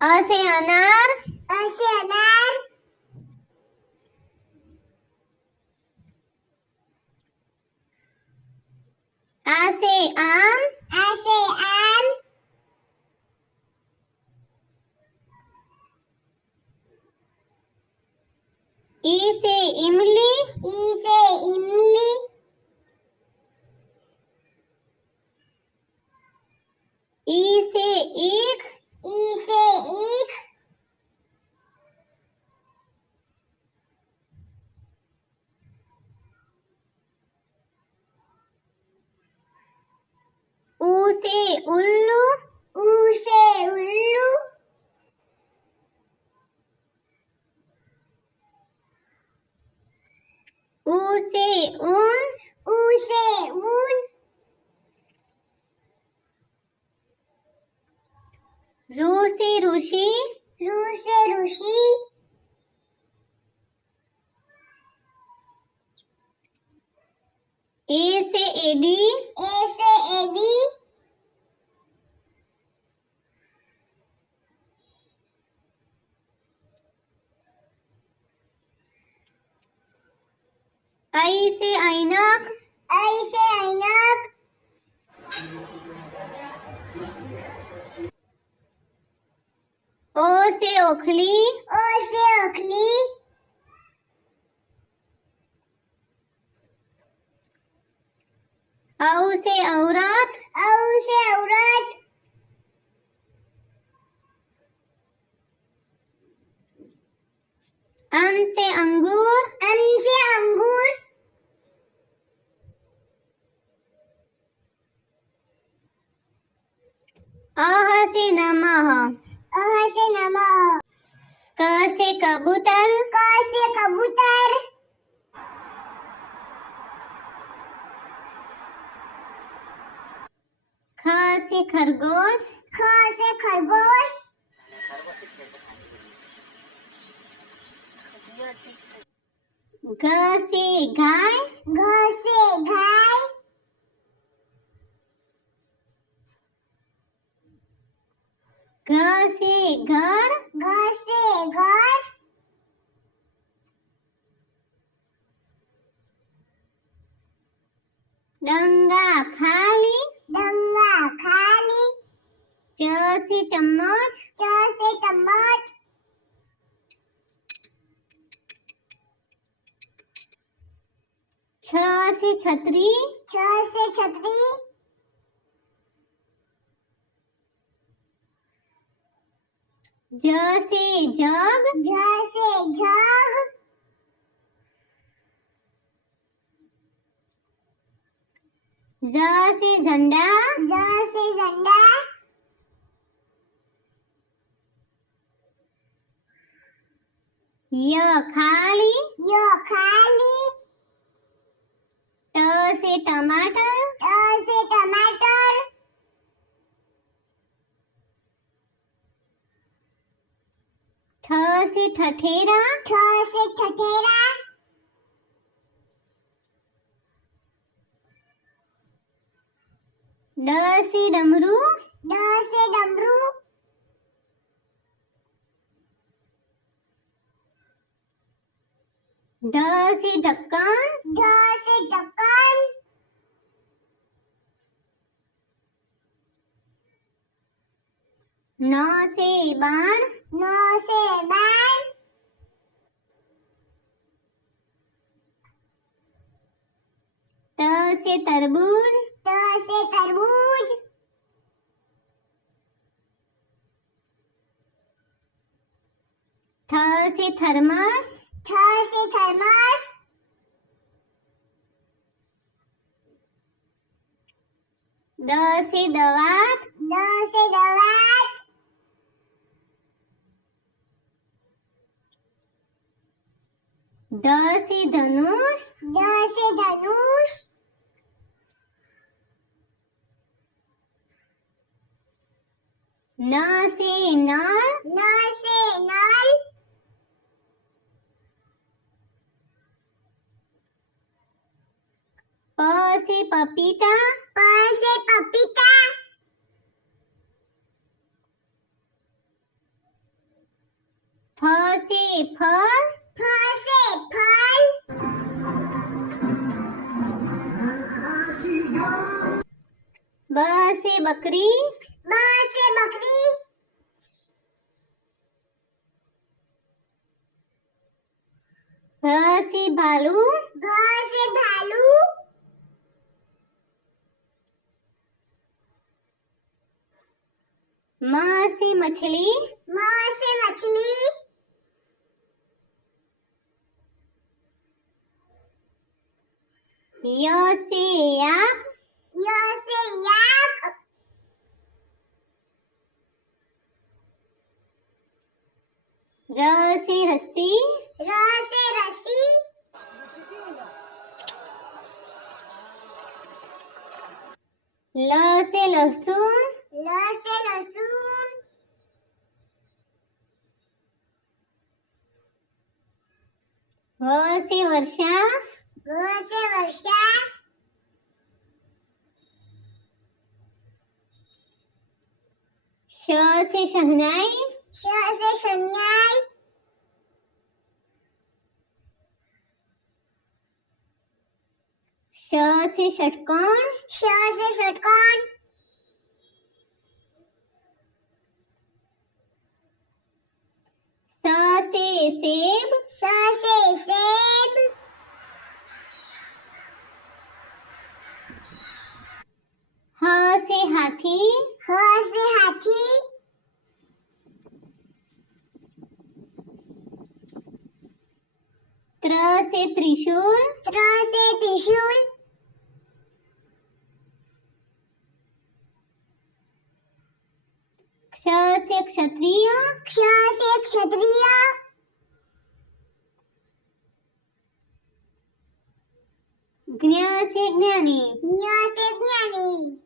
अ से अनार, अ से अनार, आ से आम, आ से आम, ई से इमली, ई से इमली, ई से ईख, ई से ईख, ऊ से उल्लू, ऊ से उल्लू, ऊ से ऊन, ऊ से ऊन, रू से ऋषि, रू से ऋषि, ए से एडी, ए से एडी, आई से ऐनक, आई से ऐनक, ओ से ओखली, ओ से ओखली, औ से औरत, औ से औरत, अम से अंगूर, अम से अंगूर, अह से नमः, अह से नमः, क से कबूतर, क से कबूतर, ख से खरगोश, ख से खरगोश, ग से गाय, घ से गाय, घ से घर, घ से घर, डंगा खाली, डंगा खाली, च से चम्मच, च से चम्मच, छ से छतरी, छ से छतरी, ज से जग, झ से झग, ज से झंडा, झ से झंडा, य खाली, य खाली, ट से टमाटर, ट से टमाटर, ठ से ठठेरा, ठ से ठठेरा, ड से डमरू, ड से डमरू, ढ से ढक्कन, ढ से ढक्कन, न से बाण, न से बाण, त से तरबूज, त से तरबूज, थ से थर्मस, थ से थर्मस, द से दवात, द से दवात, ध से धनुष, ध से धनुष, न से नल, न से नल, प से पपीता, प से पपीता, फ से फल, फ से फल, ब से बकरी, ब से बकरी, भ से भालू, भ से भालू, म से मछली, म से मछली, य से याक, य से याक, र से रस्सी, र से रस्सी, ल से लहसुन, ल से लहसुन, व से वर्षा, व से वर्षा, श से शहनाई, श से शहनाई, श से षटकोण, श से षटकोण, स से सेब, स से सेब, ह से हाथी, ह से हाथी, त्र से त्रिशूल, त्र से त्रिशूल, क्ष से क्षत्रिय, क्ष से क्षत्रिय, ज्ञ से ज्ञानी, ज्ञ से ज्ञानी,